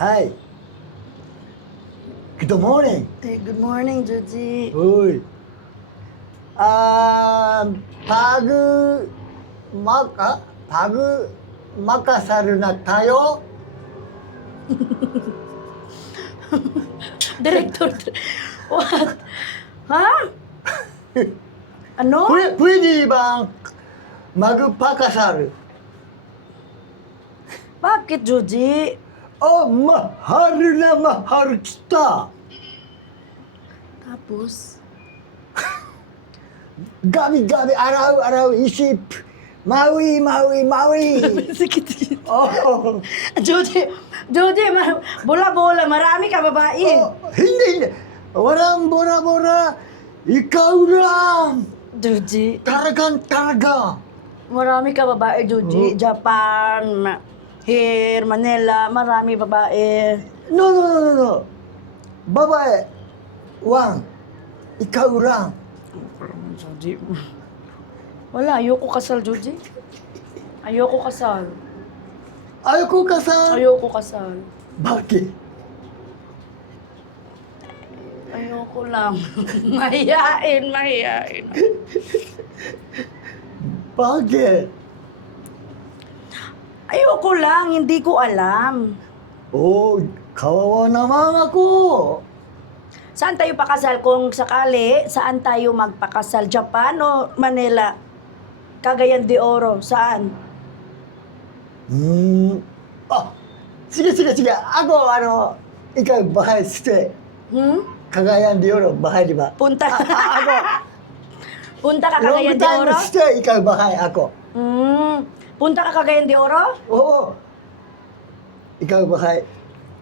Hi. Good morning. Good morning, Juji. Uy. Pag pag makasal na tayo? Director. What? Ha? Ano? Pwede bang magpakasal? Bakit, Juji? Oh, mahal na mahal kita. Tapos? Gabi-gabi, araw-araw isip. Maui, Maui, Maui. Sige, sige. Oh, Juji, bola-bola, marami ka babae. oh, hindi. Walang bora-bora. Ikaw lang. Juji, Talagang-talaga. marami ka babae, Juji. Oh. Japan, here, Manila, marami babae. No. Babae. Wang. Ikaw lang. Juji. Wala, ayoko kasal, Juji. Ayoko kasal. Ayoko kasal. Ayoko kasal. Bakit? Ayoko lang. Mahiyain. Bakit? Ayoko lang, hindi ko alam. Oh, kawawa naman ako. Saan tayo pakasal? Kung sakali, saan tayo magpakasal? Japan o Manila? Cagayan de Oro, saan? Ah, sige. Ako, ikaw bahay stay. Cagayan de Oro, bahay di ba? Punta ka. Ako, Punta ka long Cagayan de time Oro? stay, ikaw bahay ako. Punta ka Cagayan de Oro? Oo. Ikaw bahay.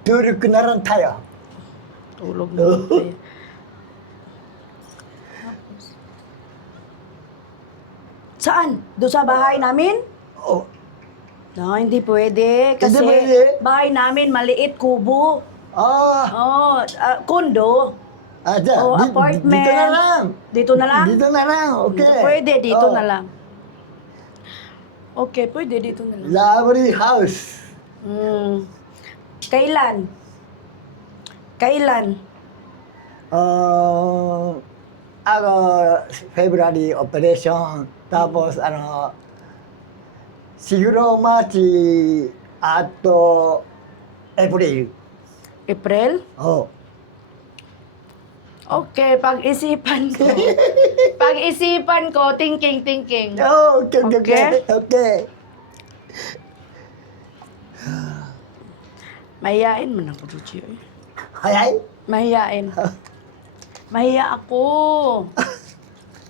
Tulog na lang tayo. Tulog na lang tayo. Saan? Doon sa bahay namin? Oh, No, hindi pwede. Kasi Hindi pwede? bahay namin maliit, kubo. ah, Kondo. ada. Oh, apartment. Dito na lang. Dito na lang? Dito na lang, okay. Pwede, dito Oh, na lang. Okay, pwede, dito na lang. Lovely house. Kailan? Ako, February operation. Tapos, siguro March at April. April? Oh. Okay, pag-isipan ko. Pag-isipan ko, thinking. Oh, okay. Mahiyain mo na ako, Juji. Hayay? Mahiyain. Mahiya ako.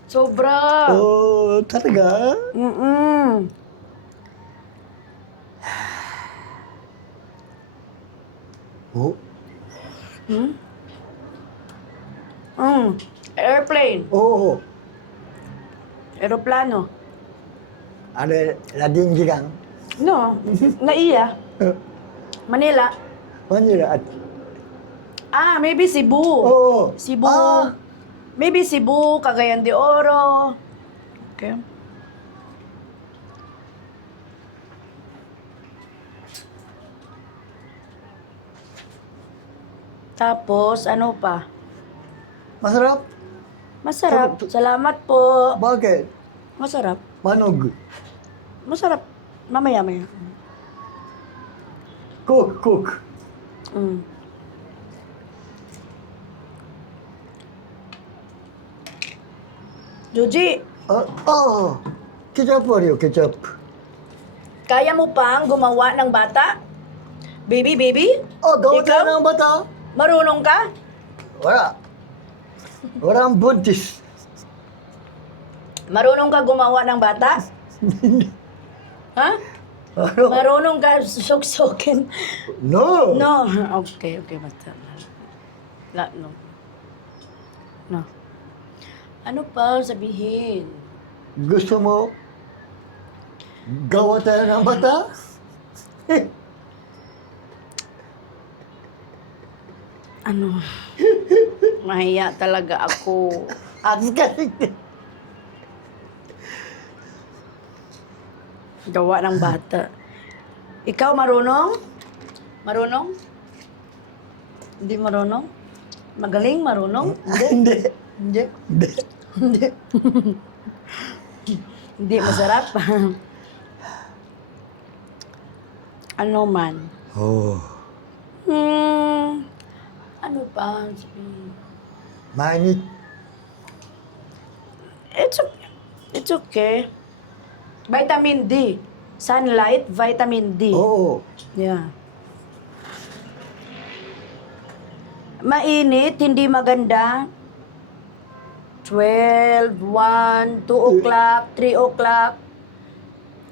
Sobra. Oh, talaga? Oh, Airplane. oh. Aeroplano. Ladinggigan. No, naiya. Manila. Manila at... Maybe Cebu. Oh. Cebu. Ah. Maybe Cebu, Cagayan de Oro. Okay. Tapos, ano pa? Masarap? Masarap. Salamat po. Bakit? Masarap. Manog. Masarap. Mamaya. Cook. Mm. Juji, Ketchup ketchup. kaya mo pang gumawa ng bata? Baby? Oh, gawa Ikaw? tayo ng bata? Marunong ka? Wala ang buntis. Marunong ka gumawa ng bata? Ha? Marunong ka suksukin? No. No. Okay, basta. No. Ano pa sabihin? Gusto mo gawa tayo ng bata? Ano? Mahiya talaga ako. At kasi... Gawa ng bata. Ikaw marunong? Marunong? Hindi marunong? Magaling marunong? Hindi. Hindi. Hindi. Hindi. Hindi masarap. Ano man? Oh. Ano pa? Sabihin? Mainit. It's okay. Vitamin D. Sunlight, vitamin D. Oo. Yeah. Mainit, hindi maganda. 12, 1, 2 o'clock, 3 o'clock.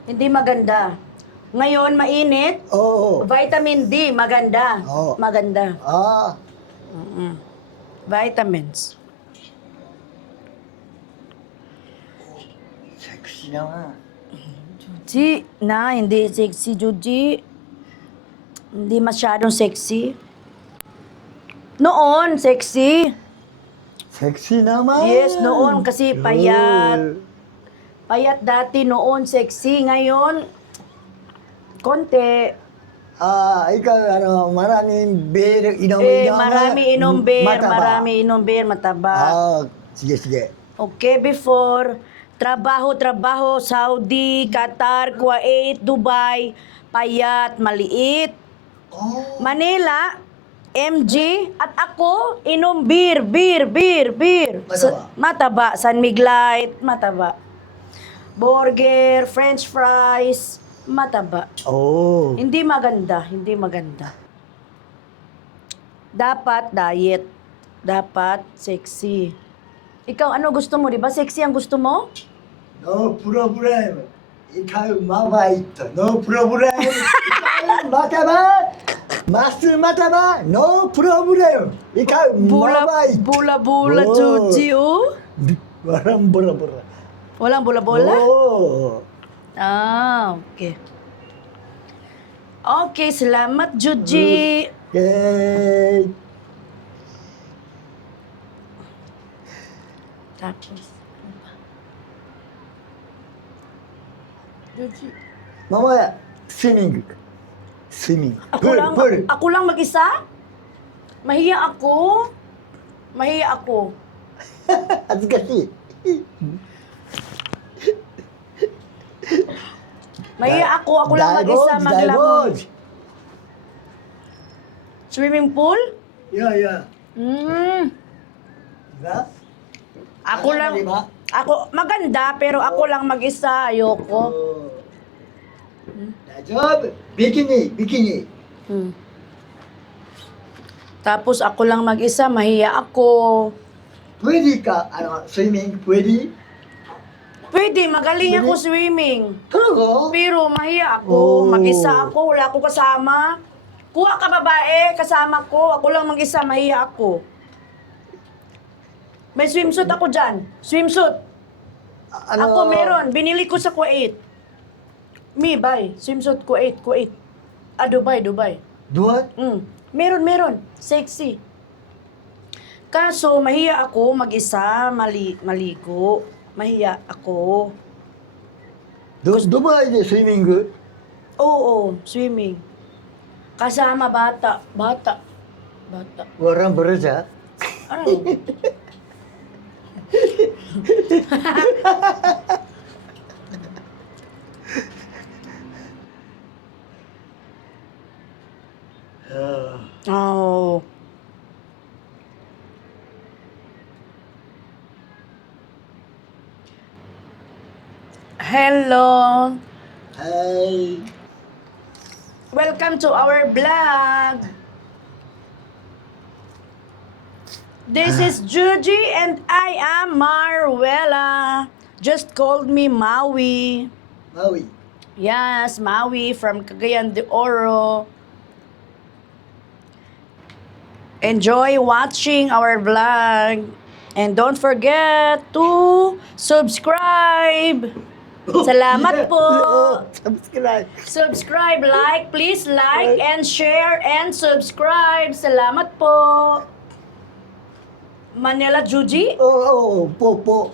Hindi maganda. Ngayon, mainit. Oo. Vitamin D, maganda. Oo. Maganda. Ah. Vitamins. Sexy naman. Juji, hindi sexy, Juji. Hindi masyadong sexy. Noon, sexy. Sexy naman. Yes, noon kasi payat. Oh. Payat dati noon, sexy. Ngayon, konti. Ikaw, maraming beer, inom. Marami inom beer, Mataba. marami inom beer, mataba. Sige, sige. Okay, before, trabaho, Saudi, Qatar, Kuwait, Dubai, payat, maliit. Oh. Manila, MG, at ako, inom beer. Mataba. Mataba, San Miglite, mataba. Burger, French fries, mataba. Oh. Hindi maganda. Dapat diet. Dapat sexy. Ikaw, ano gusto mo? Di ba sexy ang gusto mo? No problem. Ikaw mabait. No problem. Ikaw mataba. Mas mataba. No problem. Ikaw mabait. Bula-bula, Oh. Juji, oh. Walang bura-bura. Walang bola-bola? Oh. Okay. Okay, salamat, Juji. Okay. Tapos, Juji. Mamaya, swimming. Ako lang mag-isa? Mahiya ako. Hazukashii. Ako lang mag-isa maglamon. Swimming pool? Yeah. Diba? Ako lang. Diba? Ako, maganda, pero ako lang mag-isa. Ayoko. Oh. Daijoubu. Bikini. Tapos ako lang mag-isa, mahiya ako. Pwede ka, swimming, pwede? Pwede, magaling ako Pwede? swimming. Talaga? Pero mahiya ako, Oh. mag-isa ako, wala ako kasama. Kuha ka babae, kasama ko. Ako lang mag-isa, mahiya ako. May swimsuit ako dyan. Swimsuit. Ako meron. Binili ko sa Kuwait. Buy. Swimsuit Kuwait. Dubai. Dua? Meron. Sexy. Kaso, mahiya ako mag-isa, maligo. Mahiya ako. Dubai de swimming? Oo, swimming. Kasama bata. Warang berusaha. Ano? Oh. Hello. Hi. Welcome to our vlog. This is Juji and I am Marwella. Just called me Maui. Maui. Yes, Maui from Cagayan de Oro. Enjoy watching our vlog. And don't forget to subscribe. Salamat po. Subscribe. Subscribe, please like and share and subscribe. Salamat po. Manila Juji? Po.